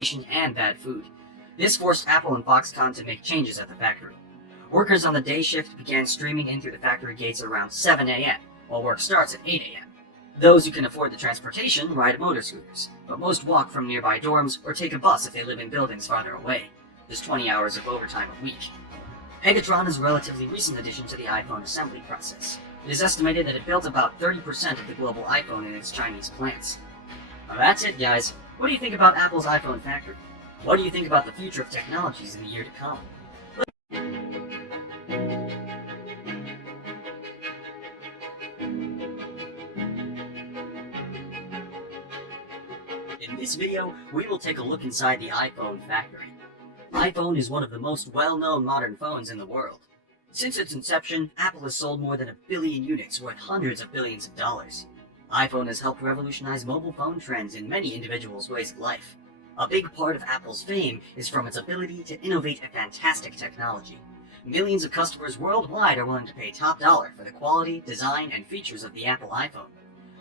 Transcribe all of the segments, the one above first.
and bad food. This forced Apple and Foxconn to make changes at the factory. Workers on the day shift began streaming in through the factory gates around 7 a.m., while work starts at 8 a.m. Those who can afford the transportation ride motor scooters, but most walk from nearby dorms or take a bus if they live in buildings farther away. There's 20 hours of overtime a week. Pegatron is a relatively recent addition to the iPhone assembly process. It is estimated that it built about 30% of the global iPhone in its Chinese plants. Well, that's it, guys. What do you think about Apple's iPhone factory? What do you think about the future of technologies in the year to come? In this video, we will take a look inside the iPhone factory. iPhone is one of the most well-known modern phones in the world. Since its inception, Apple has sold more than 1 billion units worth hundreds of billions of dollars. iPhone has helped revolutionize mobile phone trends in many individuals' ways of life. A big part of Apple's fame is from its ability to innovate a fantastic technology. Millions of customers worldwide are willing to pay top dollar for the quality, design, and features of the Apple iPhone.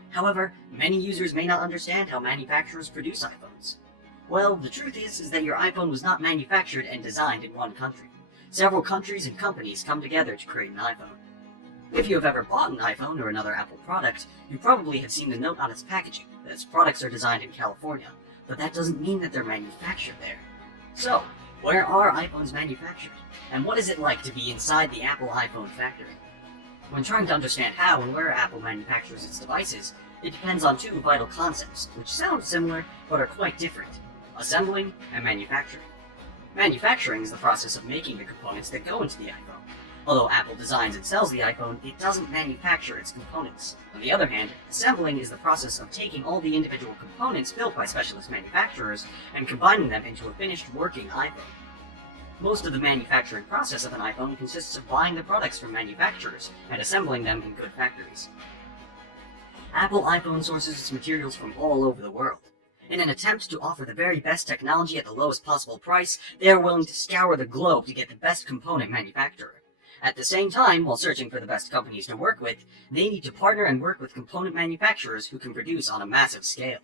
However, many users may not understand how manufacturers produce iPhones. Well, the truth is that your iPhone was not manufactured and designed in one country. Several countries and companies come together to create an iPhone. If you have ever bought an iPhone or another Apple product, you probably have seen the note on its packaging that its products are designed in California, but that doesn't mean that they're manufactured there. So, where are iPhones manufactured? And what is it like to be inside the Apple iPhone factory? When trying to understand how and where Apple manufactures its devices, it depends on two vital concepts, which sound similar but are quite different: assembling and manufacturing. Manufacturing is the process of making the components that go into the iPhone. Although Apple designs and sells the iPhone, it doesn't manufacture its components. On the other hand, assembling is the process of taking all the individual components built by specialist manufacturers and combining them into a finished working iPhone. Most of the manufacturing process of an iPhone consists of buying the products from manufacturers and assembling them in good factories. Apple iPhone sources its materials from all over the world. In an attempt to offer the very best technology at the lowest possible price, they are willing to scour the globe to get the best component manufacturer. At the same time, while searching for the best companies to work with, they need to partner and work with component manufacturers who can produce on a massive scale.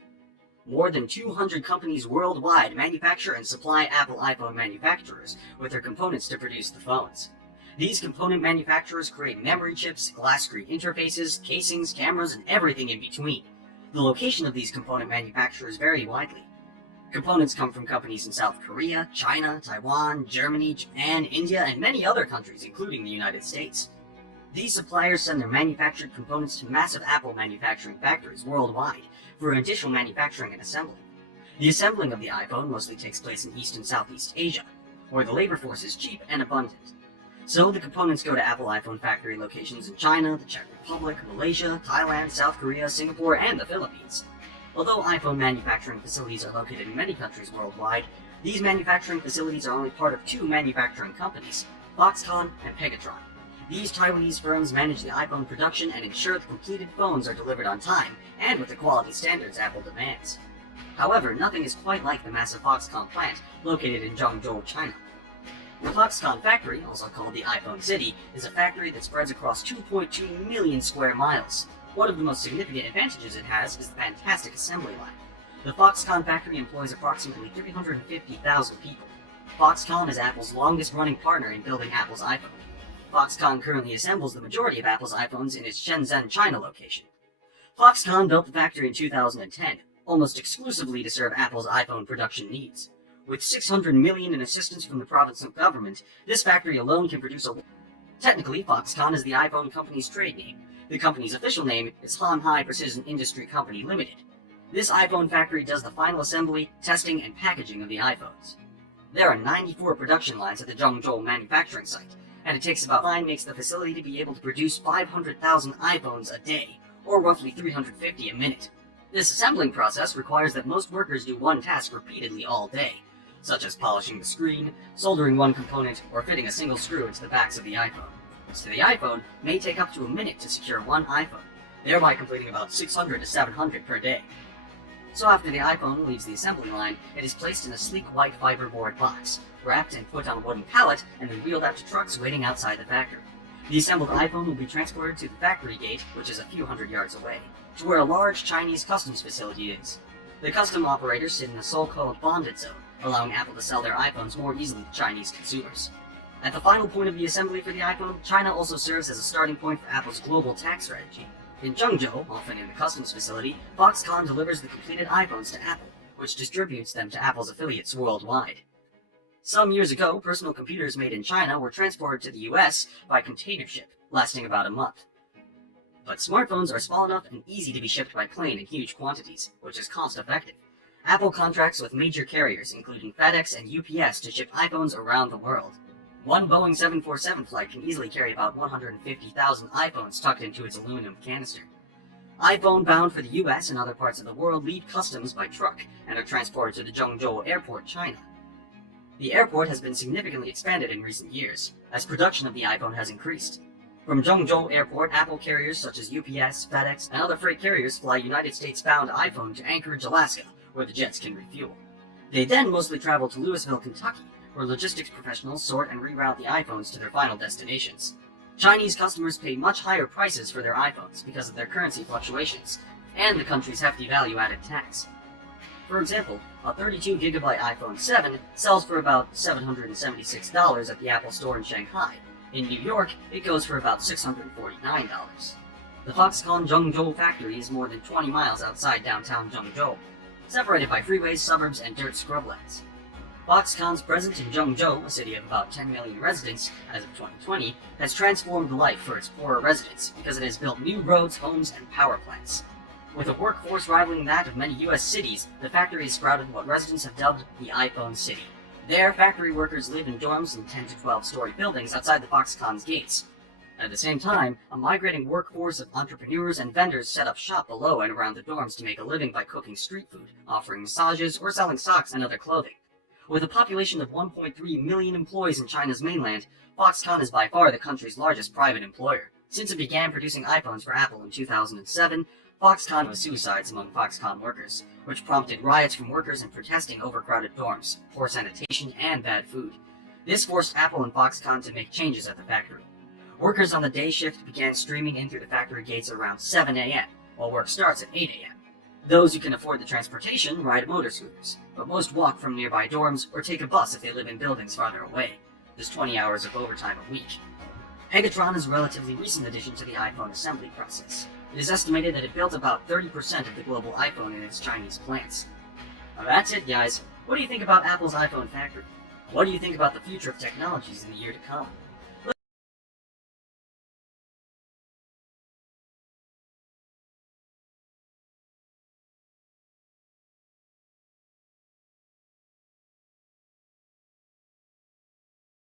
More than 200 companies worldwide manufacture and supply Apple iPhone manufacturers with their components to produce the phones. These component manufacturers create memory chips, glass screen interfaces, casings, cameras, and everything in between. The location of these component manufacturers vary widely. Components come from companies in South Korea, China, Taiwan, Germany, Japan, India, and many other countries, including the United States. These suppliers send their manufactured components to massive Apple manufacturing factories worldwide for additional manufacturing and assembling. The assembling of the iPhone mostly takes place in East and Southeast Asia, where the labor force is cheap and abundant. So the components go to Apple iPhone factory locations in China, the Czech Republic, Malaysia, Thailand, South Korea, Singapore, and the Philippines. Although iPhone manufacturing facilities are located in many countries worldwide, these manufacturing facilities are only part of two manufacturing companies, Foxconn and Pegatron. These Taiwanese firms manage the iPhone production and ensure the completed phones are delivered on time and with the quality standards Apple demands. However, nothing is quite like the massive Foxconn plant located in Zhengzhou, China. The Foxconn factory, also called the iPhone City, is a factory that spreads across 2.2 million square miles. One of the most significant advantages it has is the fantastic assembly line. The Foxconn factory employs approximately 350,000 people. Foxconn is Apple's longest-running partner in building Apple's iPhone. Foxconn currently assembles the majority of Apple's iPhones in its Shenzhen, China location. Foxconn built the factory in 2010, almost exclusively to serve Apple's iPhone production needs. With $600 million in assistance from the provincial government, this factory alone can produce a... Technically, Foxconn is the iPhone company's trade name. The company's official name is Hanhai Precision Industry Company Limited. This iPhone factory does the final assembly, testing, and packaging of the iPhones. There are 94 production lines at the Zhengzhou manufacturing site, and it takes about 9 makes the facility to be able to produce 500,000 iPhones a day, or roughly 350 a minute. This assembling process requires that most workers do one task repeatedly all day, such as polishing the screen, soldering one component, or fitting a single screw into the backs of the iPhone. So the iPhone may take up to a minute to secure one iPhone, thereby completing about 600 to 700 per day. So after the iPhone leaves the assembly line, it is placed in a sleek white fiberboard box, wrapped and put on a wooden pallet, and then wheeled out to trucks waiting outside the factory. The assembled iPhone will be transported to the factory gate, which is a few hundred yards away, to where a large Chinese customs facility is. The custom operators sit in a so-called bonded zone, allowing Apple to sell their iPhones more easily to Chinese consumers. At the final point of the assembly for the iPhone, China also serves as a starting point for Apple's global tax strategy. In Zhengzhou, often in the customs facility, Foxconn delivers the completed iPhones to Apple, which distributes them to Apple's affiliates worldwide. Some years ago, personal computers made in China were transported to the US by container ship, lasting about a month. But smartphones are small enough and easy to be shipped by plane in huge quantities, which is cost-effective. Apple contracts with major carriers, including FedEx and UPS, to ship iPhones around the world. One Boeing 747 flight can easily carry about 150,000 iPhones tucked into its aluminum canister. iPhone bound for the US and other parts of the world leave customs by truck and are transported to the Zhengzhou Airport, China. The airport has been significantly expanded in recent years, as production of the iPhone has increased. From Zhengzhou Airport, Apple carriers such as UPS, FedEx, and other freight carriers fly United States-bound iPhone to Anchorage, Alaska, where the jets can refuel. They then mostly travel to Louisville, Kentucky, where logistics professionals sort and reroute the iPhones to their final destinations. Chinese customers pay much higher prices for their iPhones because of their currency fluctuations and the country's hefty value-added tax. For example, a 32GB iPhone 7 sells for about $776 at the Apple Store in Shanghai. In New York, it goes for about $649. The Foxconn Zhengzhou factory is more than 20 miles outside downtown Zhengzhou, separated by freeways, suburbs, and dirt scrublands. Foxconn's presence in Zhengzhou, a city of about 10 million residents as of 2020, has transformed life for its poorer residents because it has built new roads, homes, and power plants. With a workforce rivaling that of many U.S. cities, the factory has sprouted what residents have dubbed the iPhone City. There, factory workers live in dorms in 10 to 12-story buildings outside the Foxconn's gates. At the same time, a migrating workforce of entrepreneurs and vendors set up shop below and around the dorms to make a living by cooking street food, offering massages, or selling socks and other clothing. With a population of 1.3 million employees in China's mainland, Foxconn is by far the country's largest private employer. Since it began producing iPhones for Apple in 2007, Foxconn was suicides among Foxconn workers, which prompted riots from workers and protesting overcrowded dorms, poor sanitation, and bad food. This forced Apple and Foxconn to make changes at the factory. Workers on the day shift began streaming in through the factory gates around 7 a.m., while work starts at 8 a.m. Those who can afford the transportation ride motor scooters, but most walk from nearby dorms or take a bus if they live in buildings farther away. There's 20 hours of overtime a week. Pegatron is a relatively recent addition to the iPhone assembly process. It is estimated that it built about 30% of the global iPhone in its Chinese plants. Now that's it, guys. What do you think about Apple's iPhone factory? What do you think about the future of technologies in the year to come?